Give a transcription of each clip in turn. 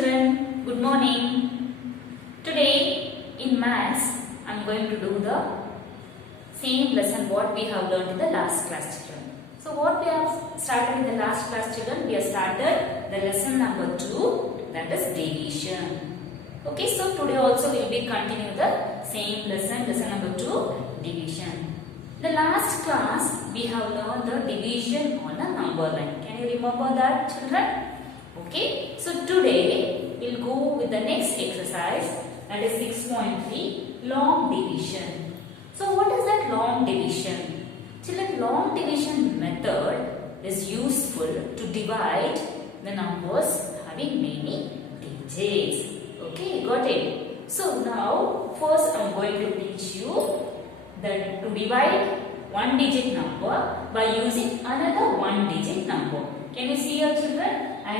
children, good morning. Today in maths, I am going to do the same lesson what we have learned in the last class, children. So what we have started in the last class, children, we have started the lesson number 2, that is division. Okay, so today also we will be continue the same lesson, lesson number 2, division. The last class we have learned the division on a number line. Can you remember that, children? Okay, so today we will go with the next exercise, that is 6.3, long division. So what is that long division? Children, long division method is useful to divide the numbers having many digits. Okay, got it? So now first I am going to teach you that to divide one digit number by using another one digit number. Can you see here, children? I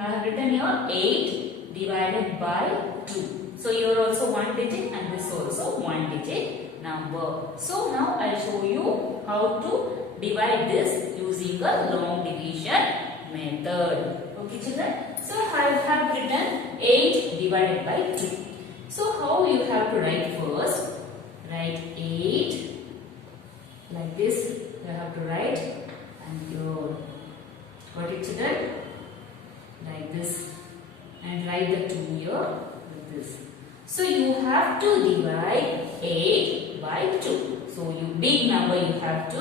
have written here 8 divided by 2. So here also one digit and this also one digit number. So now I will show you how to divide this using a long division method. Okay, children? So I have written 8 divided by 2. So how you have to write first? Write 8 like this. You have to write and here. Got it, children? Like this, and write the 2 here like this. So you have to divide 8 by 2. So your big number you have to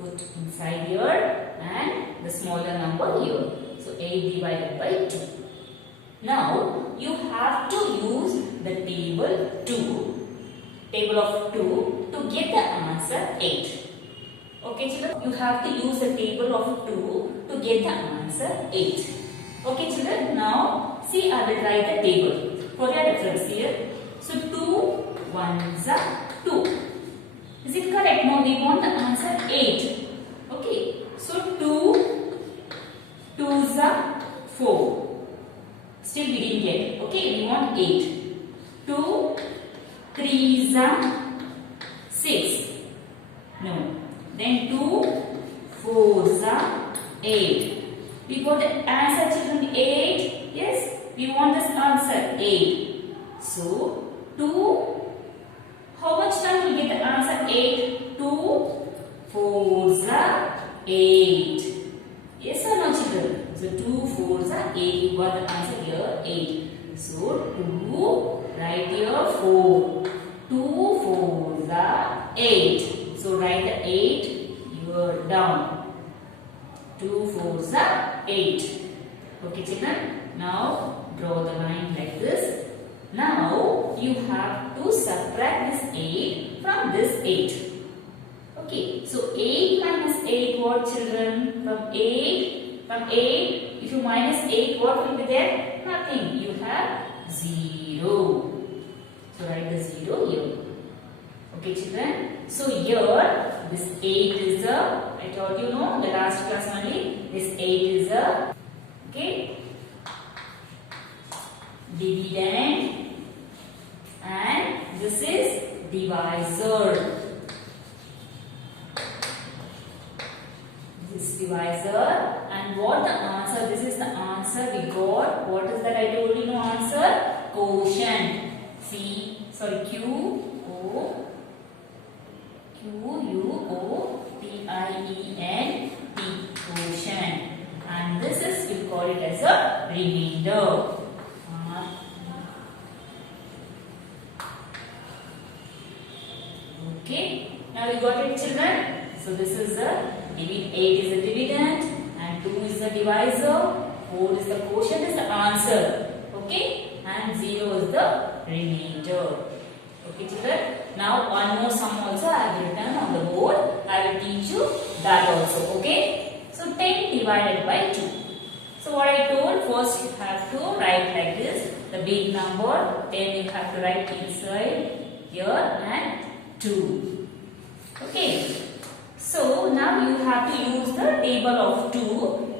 put inside here and the smaller number here. So 8 divided by 2. Now you have to use the table of 2 to get the answer 8. Okay, children, you have to use the table of 2 to get the answer 8. Okay, children, now see, I will write the table for your reference here. So 2 ones are 2. Is it correct? Now we want the answer 8. Okay, so 2 twos are 4. Still we didn't get. Okay, we want 8. 2 threes are 6. No. Then 2 fours are 8. We got the answer, children, 8. Yes, we want this answer 8. So 2, how much time we get the answer 8? 2 fours are 8. Yes or no, children? So 2 fours are 8. We got the answer here 8. So 2, write here 4. 2 fours are 8. So write the 8 here down. 2 fours are 8. Okay, children. Now draw the line like this. Now you have to subtract this 8 from this 8. Okay, so 8 minus 8 what, children? From 8, if you minus 8, what will be there? Nothing. You have 0. So write the 0 here. Okay, children. So here this 8 is a, I told you no, the last class only, this 8 is a, okay, dividend, and this is divisor. This is divisor, and what the answer, this is the answer we got. What is that? I told you no answer? Quotient. Quotient, quotient, and this is, we call it as a remainder. Okay, now we got it, children. So this is the 8 is the dividend and 2 is the divisor, 4 is the quotient, is the answer. Okay, and 0 is the remainder. Okay, children. Now one more sum also I have written on the board. I will teach you that also. Okay. So 10 divided by 2. So what I told, first you have to write like this. The big number 10 you have to write inside here and 2. Okay. So now you have to use the table of 2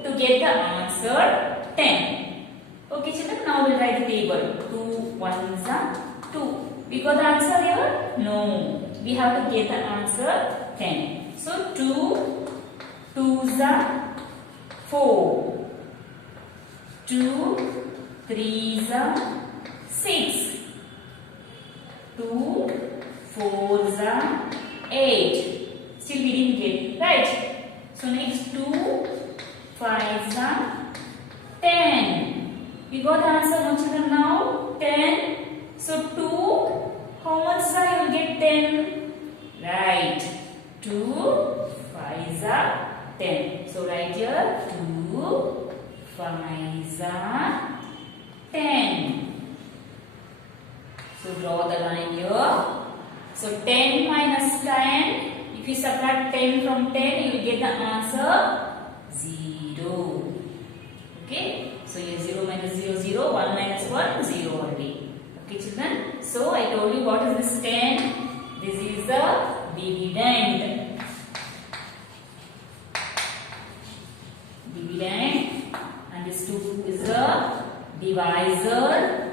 to get the answer 10. Okay, children. Now we will write the table. 2 ones are 2. We got the answer here? No. We have to get the answer 10. So 2 twos are 4. 2 3s are 6. 2 4s are 8. Still we didn't get, right? So next 2 5s are 10. We got the answer, no children, now 10. So 2, how much are you will get 10? Right. 2 5s are 10. So write here 2 5s are 10. So draw the line here. So 10 minus 10. If you subtract 10 from 10, you will get the answer 0. Okay. So here 0 minus 0, 0. 1 minus 1, 0 only. Okay children. So I told you what is this 10. This is the dividend. Dividend. And this 2 is the divisor.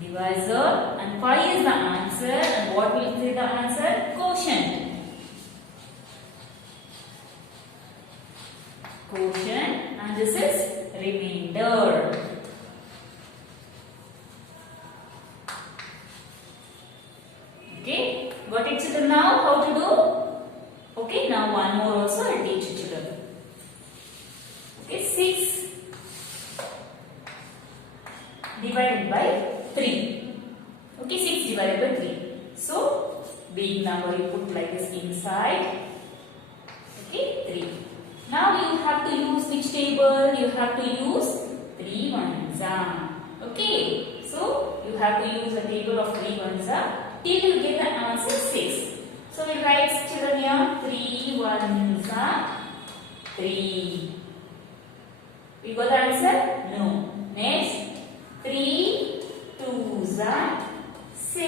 Divisor. And 5 is the answer. And what will be the answer? Quotient. Quotient. And this is remainder. Okay. Got it children now? How to do? Okay. Now one more also I will teach you children. Okay. 6 divided by 3. Okay, 6 divided by 3. So, big number you put like this inside. Okay, 3. Now you have to use which table? You have to use 3 ones. Okay, so you have to use a table of 3 ones till you get the answer 6. So we write children here 3 ones 3. We got the answer? No. Next. 3 2s are 6.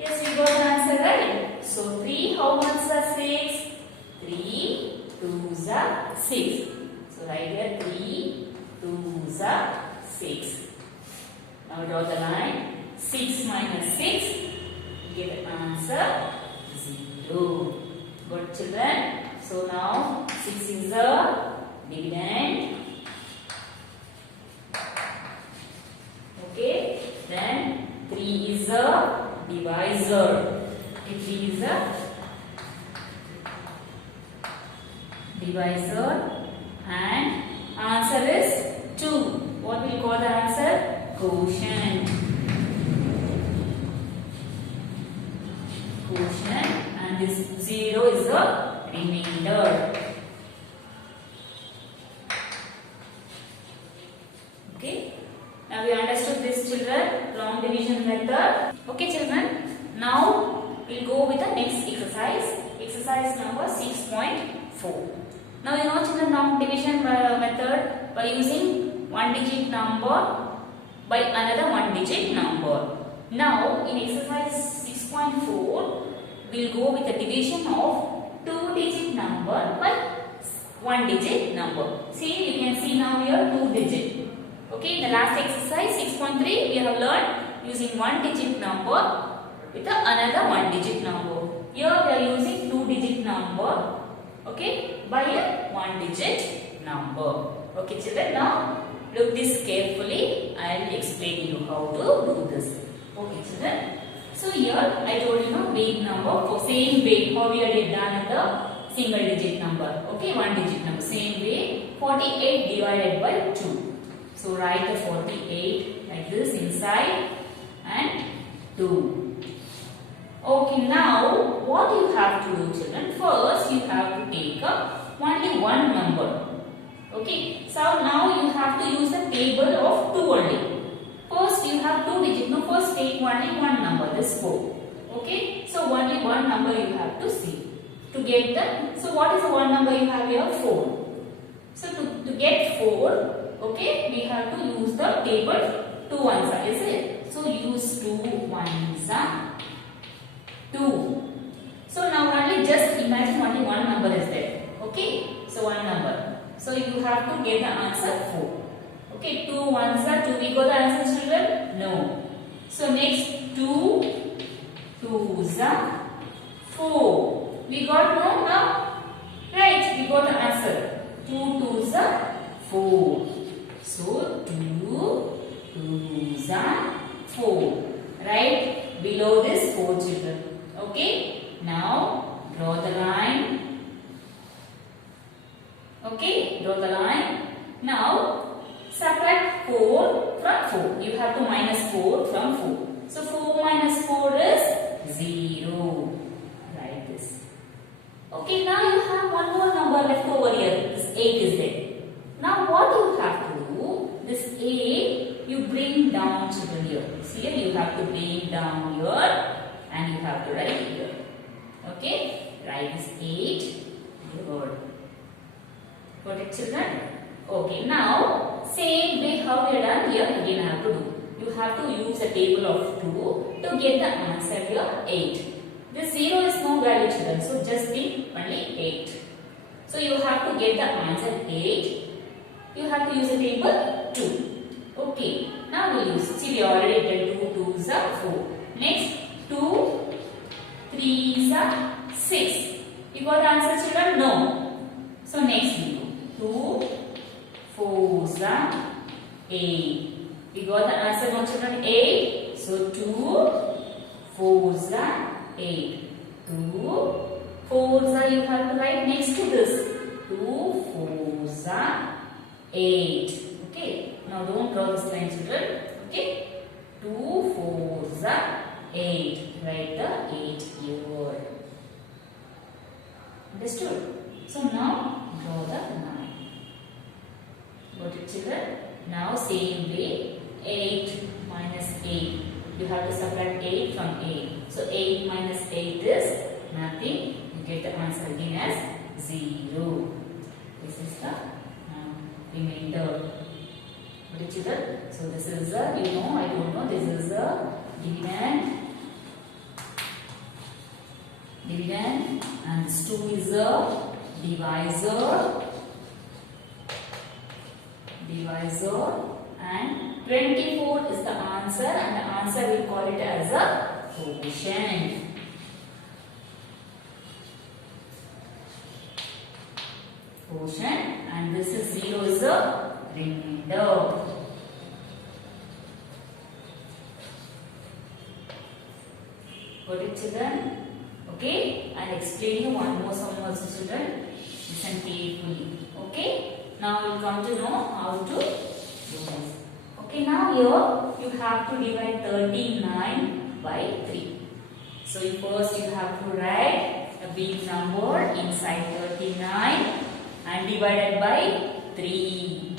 Yes, we got the answer, right? So 3, how much are 6? 3 2s are 6. So right here 3 2s are 6. Now draw the line. 6 minus 6, get the answer 0. Good children. So now 6 is the dividend. Okay, then 3 is a divisor. Okay, 3 is a divisor and answer is 2. What will call the answer? Quotient. Quotient, and this 0 is a remainder. Okay. Now we understood this children, long division method. Okay children, now we'll go with the next exercise. Exercise number 6.4. Now you know children, long division method by using one digit number by another one digit number. Now in exercise 6.4, we'll go with the division of 2 digit number by 1 digit number. See, you can see now here 2 digit. Okay, in the last exercise 6.3 we have learned using 1 digit number with another 1 digit number. Here we are using 2 digit number, okay, by a 1 digit number. Okay children, now look this carefully. I will explain you how to do this. Okay children. So here I told you big number for same way how we had done the single digit number. Okay, 1 digit number same way 48 divided by 2. So write the 48 like this inside and 2. Okay, now what you have to do children? First you have to take only one number. Okay, so now you have to use the table of 2 only. First you have 2 digits. No, first take only one number, this 4. Okay, so only one number you have to see. To get the, so what is the one number you have here? 4. So to get 4, okay, we have to use the table 2 ones, is it? So use 2 ones 2. So now only just imagine only one number is there. Okay, so one number. So you have to get the answer 4. Okay, 2 ones 2. We got the answer children? No. So next 2 2s 4. We got no now? Right, we got the answer. 2 2s 4. So 2 2s are 4. Right? Below this 4 children. Okay? Now draw the line. Okay? Draw the line. Now subtract 4 from 4. You have to minus 4 from 4. So 4 minus 4 is 0. Write this. Okay, now you have one more number left over here. This 8 is there. Now what you have to do, this 8 you bring down children here. See here, you have to bring down here and you have to write here. Okay, write this 8 here. Got it children? Okay, now same way how we are done here again I have to do. You have to use a table of 2 to get the answer here 8. This 0 is no value children, so just think only 8. So you have to get the answer 8. You have to use a table 2. Okay, now we use, see we already did 2 2s are 4. Next 2 3s are 6. You got the answer children? No. So next we do 2 4s are 8. We got the answer no children? 8. So 2 4s are 8. 2 4s are you have to write next to this. 2 4s are 8. Okay. Now don't draw this line children. Okay. 2 4s are 8. Write the 8 here. Understood? So now draw the 9. Got it children? Now same way 8 minus 8. You have to subtract 8 from 8. So 8 minus 8 is nothing. You get the answer again as 0. This is the remainder. Got it children? So this is a, you know, I don't know, this is a dividend. And this 2 is a divisor. And 24 is the answer, and the answer we call it as a quotient. And this is 0 is a remainder. Got it children? Okay, I will explain you one more sum also children. Listen carefully. Okay. Now we will come to know how to do this. Okay, now here you have to divide 39 by 3. So first you have to write a big number inside 39 and divided by 3.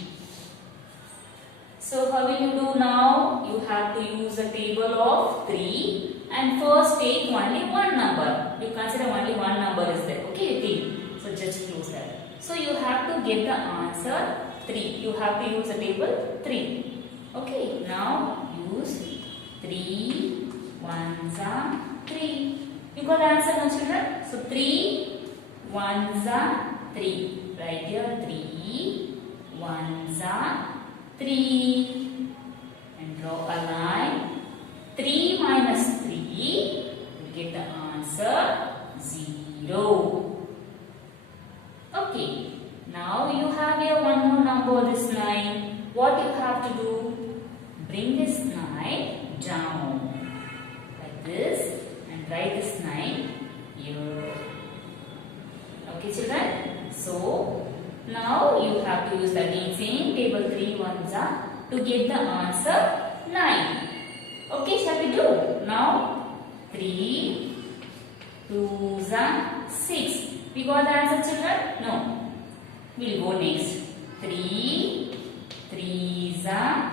So how will you do now? You have to use a table of 3 and first take only one number. You consider only one number is there. Okay, you think. So just close that. So you have to get the answer 3. You have to use the table 3. Okay, now use 3 1s are 3. You got the answer now children? So 3 1s are 3. Write here 3 1s are 3. And draw a line. 3 minus 3, you get the answer 0. Okay, now you have here one more number, this 9. What you have to do? Bring this 9 down like this and write this 9 here. Okay children? So, now you have to use the same table 3 1s are to get the answer 9. Okay, shall we do? Now, 3 2s are 6. We got the answer children? No. We will go next. 3 3s are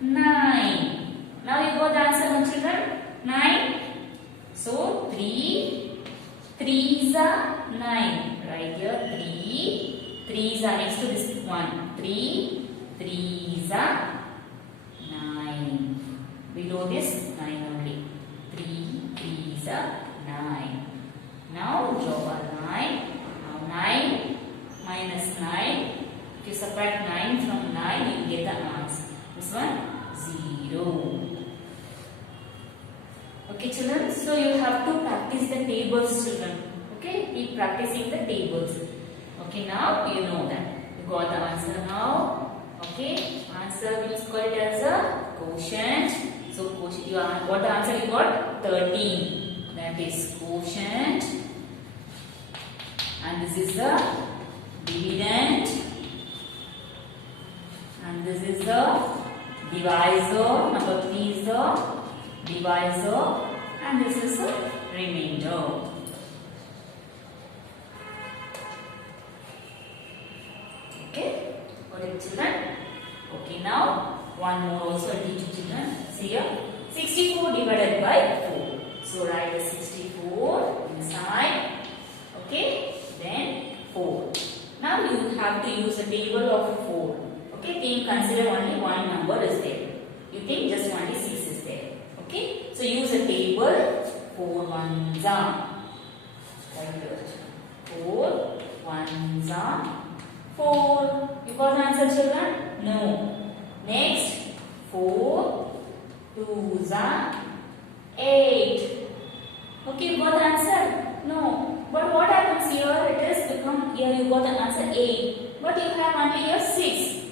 9. Now you got the answer no children? 9. So 3 3s are 9. Right here 3 3s are next to this one. 3 3s are 9. Below this 9 only. 3 3s are 9. Now draw a line. Now 9 minus 9. If you subtract 9 from 9, you will get the answer. This one 0. Okay children, so you have to practice the tables children. Okay, keep practicing the tables. Okay, now you know that. You got the answer now. Okay, answer we call it as a quotient. So quotient, what the answer you got? 13. That is quotient. And this is the dividend. And this is the divisor. Number 3 is the divisor. And this is the remainder. Okay, got it, children? Okay, now one more also I'll teach you, children. See here, 64 divided by 4. So write the 64 inside. Okay, then 4. Now you have to use a table of 4. Okay, think consider only one number is there. You think just only 6 is there. Okay, so use a table. 4 ones are. Right here. 4 ones are 4. You got the answer, children? No. Next, 4 twos are 8. Okay, you got the answer? No. But what happens here? It is become here you got the answer 8. But you have only here 6.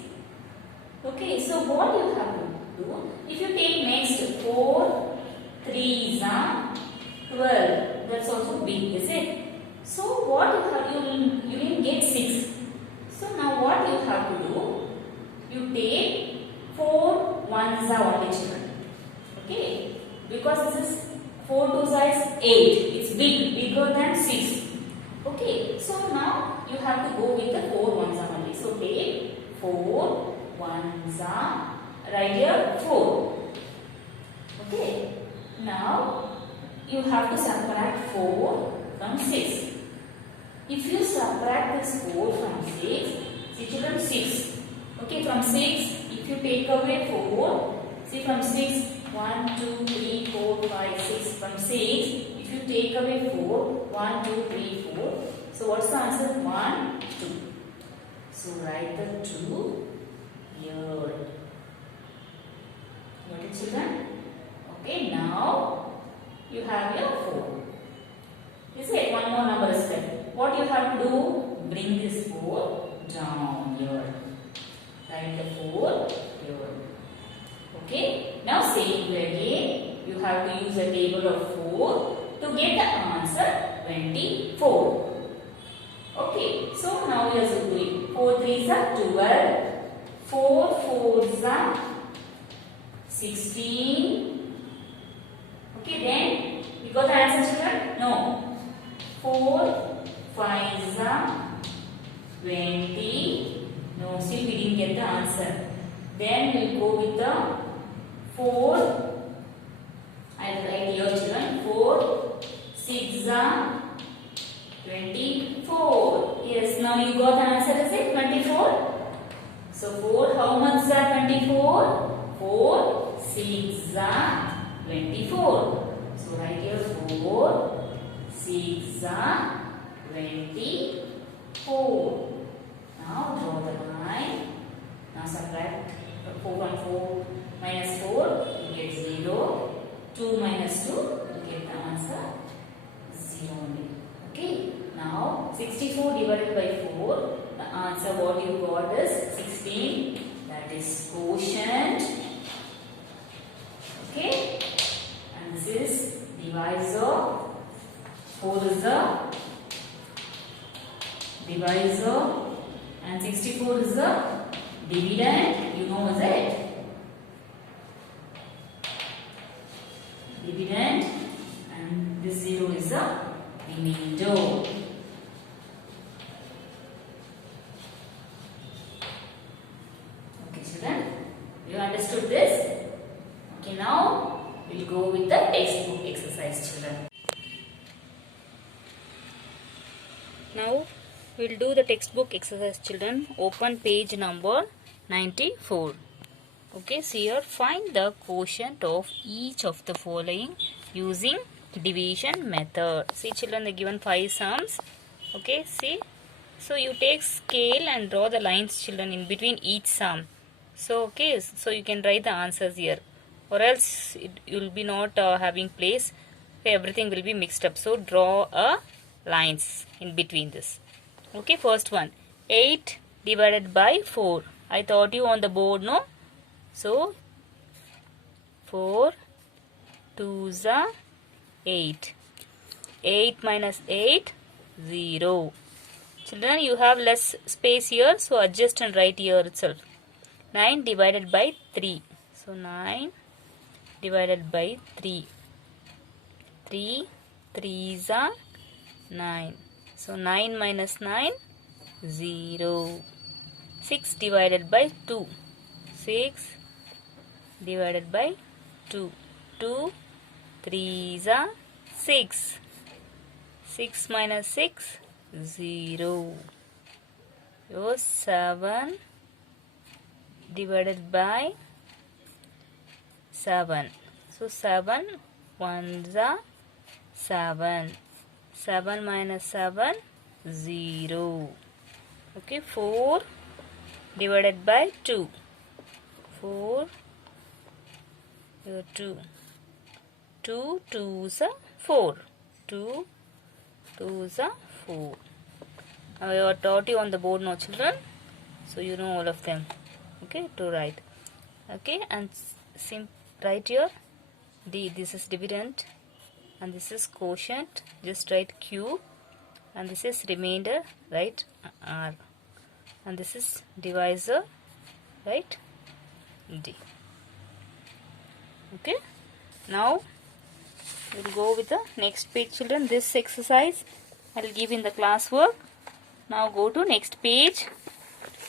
Okay, so what you have to do? If you take next 4 threes are 12. That's also big, is it? So what you have, you didn't get 6. So now what you have to do? You take 4 ones are only, children. Okay, because this is 4 twos are 8. It's bigger than 6. Okay, so now you have to go with the 4 ones are only. So take 4 ones are right here 4. Okay, now you have to subtract 4 from 6. If you subtract this 4 from 6, see children, 6. Okay, from 6, if you take away 4, see from 6, 1, 2, 3, 4, 5, 6. From 6, if you take away 4, 1, 2, 3, 4. So what's the answer? 1, 2. So write the 2 here. Got it, children? Okay, now you have your 4. Is it? One more number is there. What you have to do? Bring this 4 down here. Write the 4 here. Okay. Now same way again. You have to use a table of 4 to get the answer 24. Okay. So now we are doing 4 threes are 12. 4 fours are 16. Okay. Then you got the answer, children? No. 4 fives are 20. No, still we didn't get the answer. Then we'll go with the 4. I'll write here, children. 4 6 are 24. Yes, now you got the answer, is it? 24. So 4, how much are 24? 4 6 are 24. So write here 4 6 are 24. Now draw the line. Now subtract 4 from 4 minus 4, you get 0. 2 minus 2, you get the answer 0 only. Okay. Now 64 divided by 4, the answer what you got is 16. That is quotient. Okay. And this is divisor. 4 is the divisor and 64 is the dividend. You know, is it? Dividend, and this 0 is the remainder. Okay, children, you understood this? Okay, now we'll go with the textbook exercise, children. Now we'll do the textbook exercise, children. Open page number 94. Okay, see here, find the quotient of each of the following using division method. See children, they given 5 sums. Okay, see. So you take scale and draw the lines, children, in between each sum. So okay, so you can write the answers here, or else you will be not having place. Okay, everything will be mixed up. So draw a lines in between this. Okay, first one, 8 divided by 4. I taught you on the board, no? So 4 2s are 8. 8 minus 8, 0. Children, you have less space here, so adjust and write here itself. 9 divided by 3. So 9 divided by 3. 3 3s are 9. So 9 minus 9, 0. 6 divided by 2. 6 divided by 2. 2 3s are 6. 6 minus 6, 0. Your 7 divided by 7. So 7 ones are 7. 7 minus 7, 0. Okay, 4 divided by 2. 4 2. 2 2s are 4. 2 2s are 4. I have taught you on the board now, children. So you know all of them. Okay, to write. Okay, and write here. This is dividend and this is quotient. Just write Q, and this is remainder. Write R, and this is divisor. Write D. Okay. Now we'll go with the next page, children. This exercise I will give in the classwork. Now go to next page.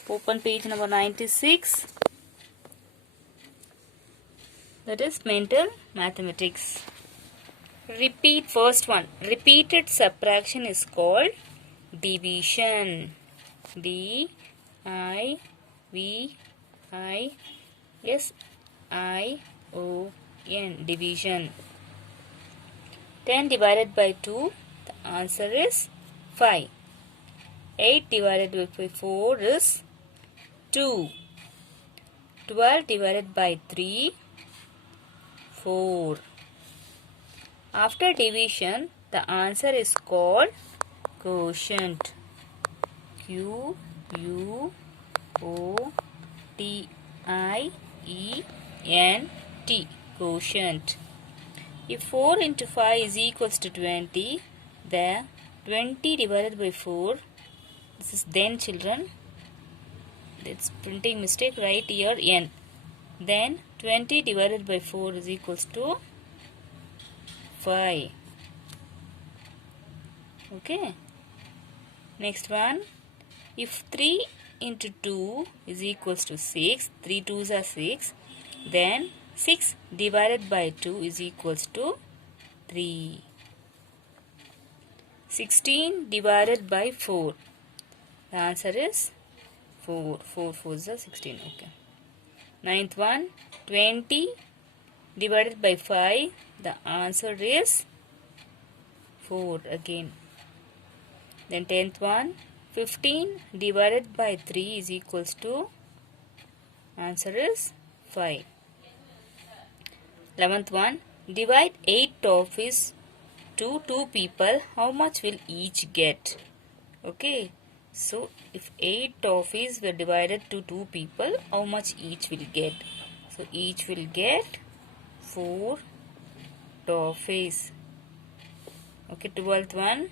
Open page number 96. That is mental mathematics. Repeat first one. Repeated subtraction is called division. D-I-V-I-S-I-O-N. Division. 10 divided by 2. The answer is 5. 8 divided by 4 is 2. 12 divided by 3, 4. After division, the answer is called quotient. Q-U-O-T-I-E-N-T. Quotient. If 4 into 5 is equals to 20, the 20 divided by 4, this is then, children. It's printing mistake, write here n. Then 20 divided by 4 is equals to 5. Okay. Next one. If 3 into 2 is equals to 6, 3 2s are 6, then 6 divided by 2 is equals to 3. 16 divided by 4. The answer is 4. 4 4s are 16. Okay. Ninth one. 20 divided by 5. The answer is 4 again. Then 10th one. 15 divided by 3 is equals to, answer is 5. 11th one. Divide 8 toffees to 2 people. How much will each get? Okay. So, if 8 toffees were divided to 2 people, how much each will get? So, each will get 4 toffees. Okay, 12th one.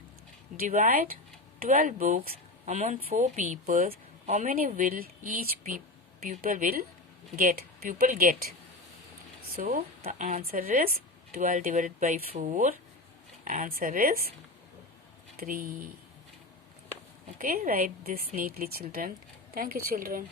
Divide 12 books among 4 people. How many will each pupil will get? Pupil get. So, the answer is 12 divided by 4. Answer is 3. Okay, write this neatly, children. Thank you, children.